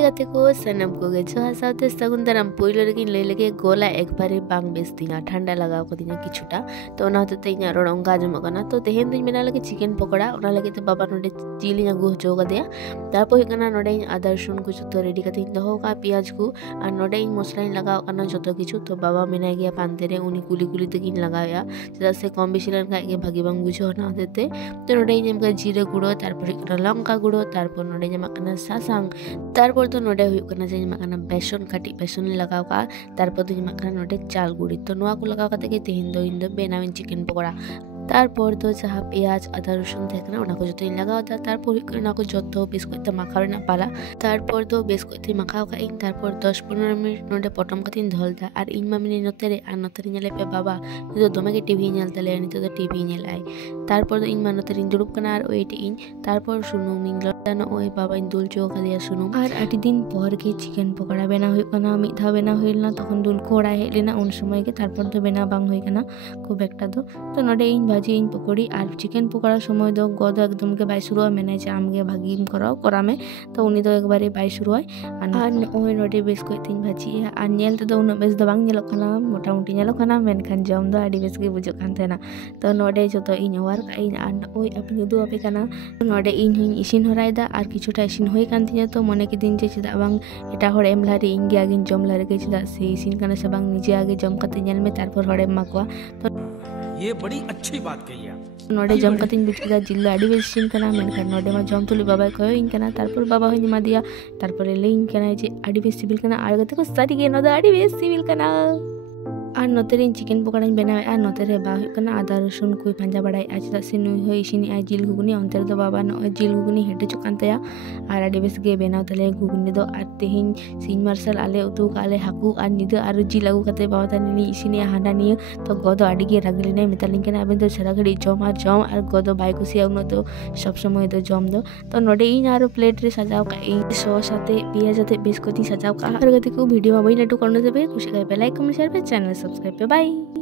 गाते को सनम को गे जोहा साथे सगुन दाराम पोइलो रेगिन लई लगे गोला एकबारे बांग बेस तिंगा ठंडा लगाव को तिंगा किछुटा तो ओना होते इᱧ रोड ओंगा आजम कना तो तेहेन दिन मेना लगे चिकेन पकोड़ा ओना लगे ते बाबा नोडे चिली ᱧ ᱟᱹᱜᱩ ᱦᱚᱪᱚ ᱠᱟᱫᱮᱭᱟ ᱛᱟᱨᱯᱚᱨ ᱦᱩᱭᱩᱜ ᱠᱟᱱᱟ ᱱᱚᱰᱮ ᱤᱧ ᱟᱫᱟ ᱨᱥᱩᱱ ᱠᱚ ᱡᱚᱛᱚ ᱨᱮᱰᱤ ᱠᱟᱛᱮ ᱤᱧ ᱫᱚᱦᱚ ᱠᱟᱜᱼᱟ ᱯᱮᱸᱭᱟᱡ ᱠᱚ ᱟᱨ ᱱᱚᱰᱮ ᱤᱧ ᱢᱚᱥᱞᱟᱧ ᱞᱟᱜᱟᱣ ᱠᱟᱱᱟ ᱡᱚᱛᱚ ᱠᱤᱪᱷᱩ तो बाबा मेनाय ᱜᱮᱭᱟ ᱯᱟᱱᱛᱮ ᱨᱮ उनी कुली कुली तेगिᱧ ᱞᱟᱜᱟᱣᱮᱜᱼᱟ ᱪᱮᱫᱟᱜ ᱥᱮ ᱠᱚᱢ ᱵᱮᱥᱤ ᱞᱮᱱ ᱠᱷᱟᱡ ᱜᱮ ᱵᱷᱟᱜᱤ ᱵᱟᱝ ᱵᱩᱡᱷᱟᱹᱣᱟ ᱚᱱᱟ ᱦᱚᱛᱮᱡ ᱛᱮ तो नोडे ᱤᱧ ᱮᱢ ᱠᱟᱜᱼᱟ ᱡᱤᱨᱟᱹ ᱜᱩᱲᱚ ᱛᱟᱨᱯᱚᱨ ᱦᱩᱭᱩᱜ ᱠᱟᱱᱟ लंका गुड़ो तारपर नोडे ᱧᱟᱢᱟᱜ ᱠᱟᱱᱟ ᱥᱟᱥᱟᱝ तारपर तो नोडे हुयुग कना जे ᱧᱟᱢᱟᱜ ᱠᱟᱱᱟ बेसन काटी बेसन लगाव का तारपर तो ᱧᱟᱢᱟᱜ ᱠᱟᱱᱟ नोडे चाल गुड़ी तो नोआ को लगाव काते गे तेहेन दो ᱤᱧ ᱫᱚ बेनाविन चिकेन पकोड़ा तारपर तो जहाँ पेंयाज आदा रसुन तहकना उना को जोतो लगाव दा तारपर हुयुग कना को जोतो बेस कोते माखाव रेना पाला तारपर तो बेस कोते माखाव का इन तारपर 10-15 मिनट नोडे पटम कते धोलदा और इन मामिनी नोतेरे और नोतेरे ñele पे बाबा तो दोमे के टीवी ñel तले नितो तो टीवी ñelai तारपर तो इन मा नोतेरे दुड़ुब कना और ओइटे इन तारपर सुनुम इन लदानो ओइ बाबा इन दुल चो कदिया सुनुम और आटी दिन पर के चिकेन पकोड़ा बेना हुयुग कना मिद धाव बेना हुइलना तखन दुल को ओड़ा हेज लेना उन समय के तारपर तो बेना बांग हुइ कना खूब एकटा तो नोडे इन भाजी इन पकोड़ी और चिकेन पकोड़ा समय दो गद एकदम के बाय शुरू मेने जे आमगे भागी कराओ करामे तो उनी दो एकबारे बाय शुरू और ओइ नोडे बेस को तीन भाजी और नेल तो उन बेस दो बांग ñelok kana मोटा मोटी ñelok kana मेनखान जम दो आडी बेस गे बुझो कान थेना तो नोडे जोतो इन वार का इन और ओइ अपनी दो अपे kana नोडे इन हुई इसिन हरायदा और किछुटा इसिन होई कान तिया तो मने के दिन जे चेदा बांग एटा हर एम लारे इंगे आगे जम लारे के चेदा से इसिन kana से बांग निजे आगे जम कते ñel में तारपर हर एम माकवा तो ये बड़ी अच्छी बात कही है नोडे जम कते बुझा जिल्ला आडी बेसिन kana मेनखान नोडे मा जम तुली बाबा कयो इन kana तारपर बाबा होई निमा दिया तारपर ले इन kana जे आडी बेस सिबिल kana आर गते को सारी गे नोदा आडी बेस सिबिल kana और नोतेरे चिकेन पकोड़ा बनावे और नोतेरे बा आदा रसुन को पांजा बड़ाई चेदा से नुई हो इसिन जिल घुगनी अंतर दो बाबा नो जिल घुगनी हेटे चुकान तया और आडी बेस गे बनाव तले घुगनी दो और तेहिन सिन मार्शल आले उतु काले हाकू और निदा और जिल आगु कते बाबा तानी इसिन हांडा निये तो गदो आडी गे रागलिने मेतालिन केना आबेन दो सारा घड़ी जम और गदो बाय कुसिया उन तो सब समय दो जम दो तो नोडे इन आरो प्लेट रे सजाव का इन सॉस आते पियाज आते बेस कोती सजाव का और गते को वीडियो में बई लटू करने देबे खुशी गाय पे लाइक कमेंट शेयर पे चैनल सब्सक्राइब पे बाय।